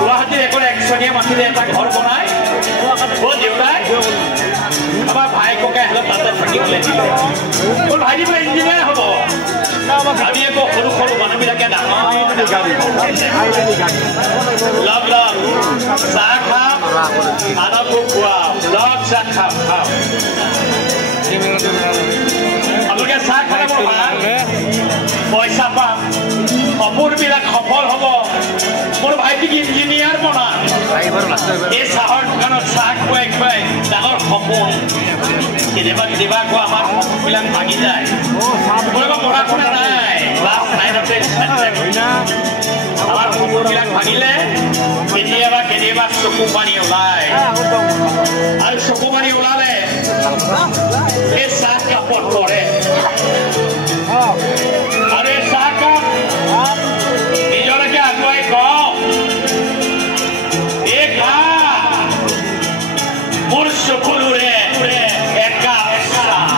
গুৱাহাটীৰ এখন একচনীয়া মাটিৰে এটা ঘৰ বনাই দেউতাই আমাৰ ভাইককে তাতে থাকিবলৈ দিলে মোৰ ভাইটি বোলে ইঞ্জিনিয়াৰ হ'ব আমি আকৌ সৰু সৰু মানুহবিলাকে ডাঙৰ লগ লগ চাহ খাম আনকো খুৱাম লগ চাহ খাম খাম আপোনালোকে চাহ খালে মোৰ ভাল পইচা পাম সপোনবিলাক সফল হ'ব মোৰ ভাইটিক ইঞ্জিনিয়াৰ বনা এই চাহৰ দোকানত চাহ খুৱাই খুৱাই ডাঙৰ সপোন কেতিয়াবা কেতিয়াবা আকৌ আমাৰ সপোনবিলাক ভাগি যায় মোৰ আকৌ পঢ়া শুনা নাই ক্লাছ 9তে আমাৰ সপোনবিলাক ভাগিলে কেতিয়াবা কেতিয়াবা চকু পানী ওলায় আৰু চকু পানী ওলালে এই চাহ কাপত পৰে আৰু এই চাহ কাপ নিজলৈকে আগুৱাই কওঁ এই কাপ মোৰ চকুৰে একাপ চাহ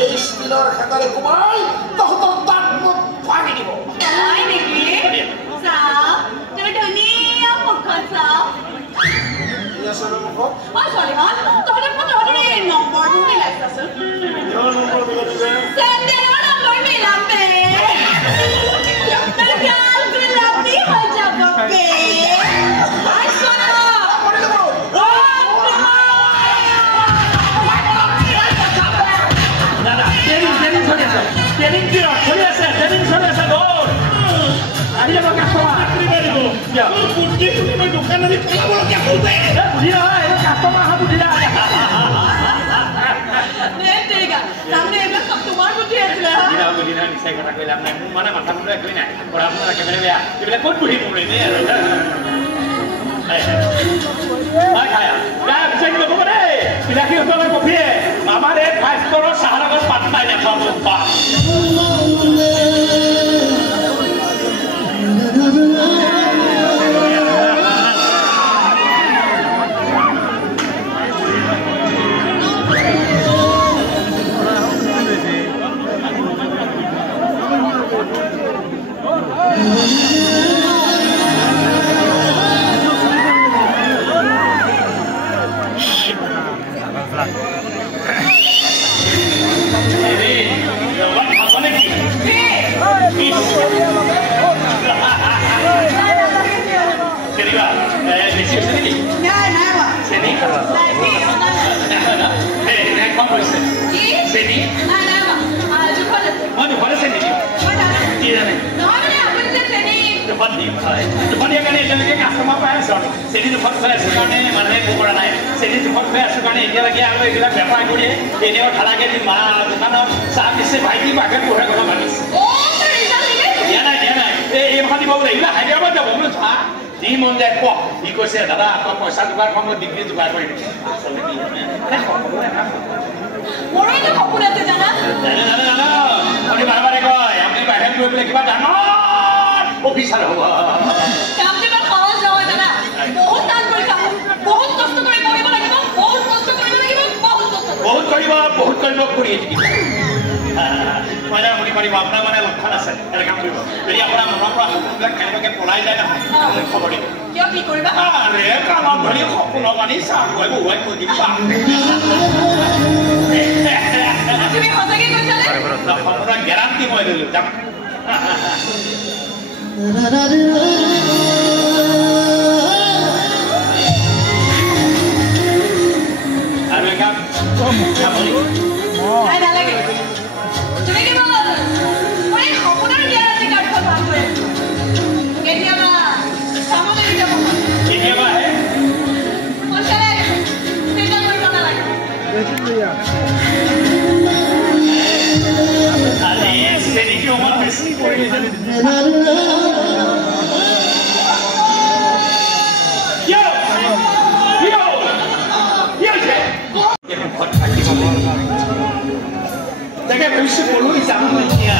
এই স্পিলৰ খেতাৰে কোমাই তহঁতৰ দাঁত মোক ভাঙি দিব আমার এই ভাস্কর সাহারাগত পাত্তাই নাপাবো দাদা আপনার পয়সা যোগাড় কম ডিগ্রি যোগাড় করে আপনি বারে বারে কয় আপনি বাইরে গৈ পেলাই কিবা ডাঙৰ অফিচাৰ হ'ব বহুত কৰিব কৰি মই শুনি পাৰিব আপোনাৰ মানে লক্ষণ আছে এটা কাম কৰিব যদি আপোনাৰ মনৰ পৰা সপোনবিলাক কেনেবাকৈ পলাই যায় নহয় খবৰ দিব কিয় কি কৰিবা আৰে কামত ধৰি সপোন মানি চাহ খুৱাই বহুৱাই কৈ দিবা তুমি সঁচাকে কৈছানে সপোনৰ গেৰাণ্টি মই দিলোঁ যাম আৰু একাপ নালাগে তুমি কি বল মই সপোনৰ গেৰাণ্টি কাৰ্ডখন ভাল কৰে কেতিয়াবা চাবলৈ দি যাব কেতিয়াবা আহে সোনকালে চিন্তা কৰিব নালাগে আৰে চেনিকে অকমান বেছি কৰি তাকে ভাবিছোঁ ক'লৈ যাম এতিয়া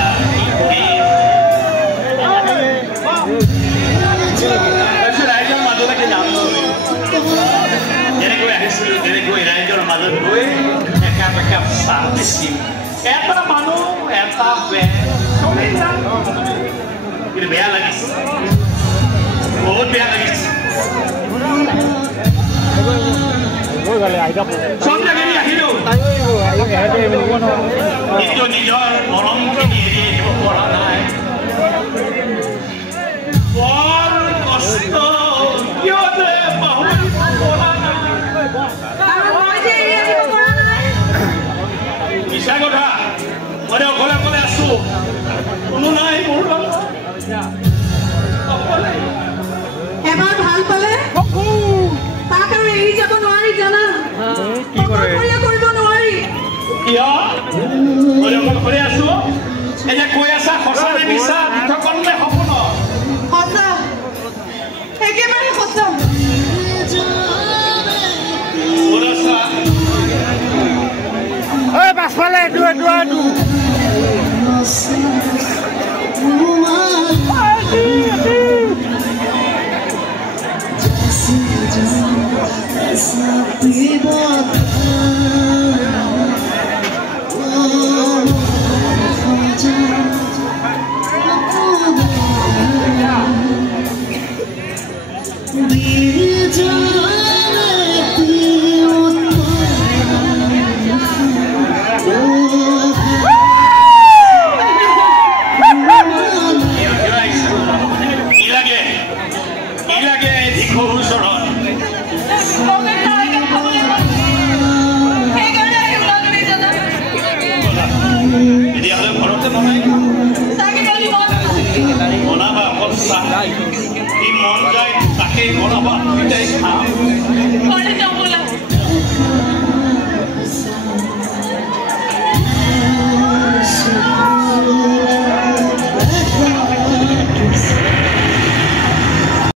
তাৰপিছত ৰাইজৰ মাজলৈকে যাম যেনেকৈ আহিছিলোঁ তেনেকৈ ৰাইজৰ মাজত গৈ একাপ একাপ চাহ বেছিম এটা মানুহ এটা চবেই যাম কিন্তু বেয়া লাগিছে বহুত বেয়া লাগিছে চব জাগেদি আহিলোঁ কিন্তু নিজৰ মৰমখিনি এৰি দিব পৰা নাই বৰ কষ্ট কিয় যে পাহৰিব পৰা নাই মিছা কথা মই অকলে অকলে আছোঁ কোনো নাই মোৰ অকলে এবাৰ ভাল পালে তাক আৰু এৰি যাব নোৱাৰি জানা কৰিব নোৱাৰি কিয় মই অকলে আছোঁ এতিয়া কৈ আছা সঁচা নে মিছা পৃথকন নে সপোন সঁচা একেবাৰে সঁচা পাছফালে Essa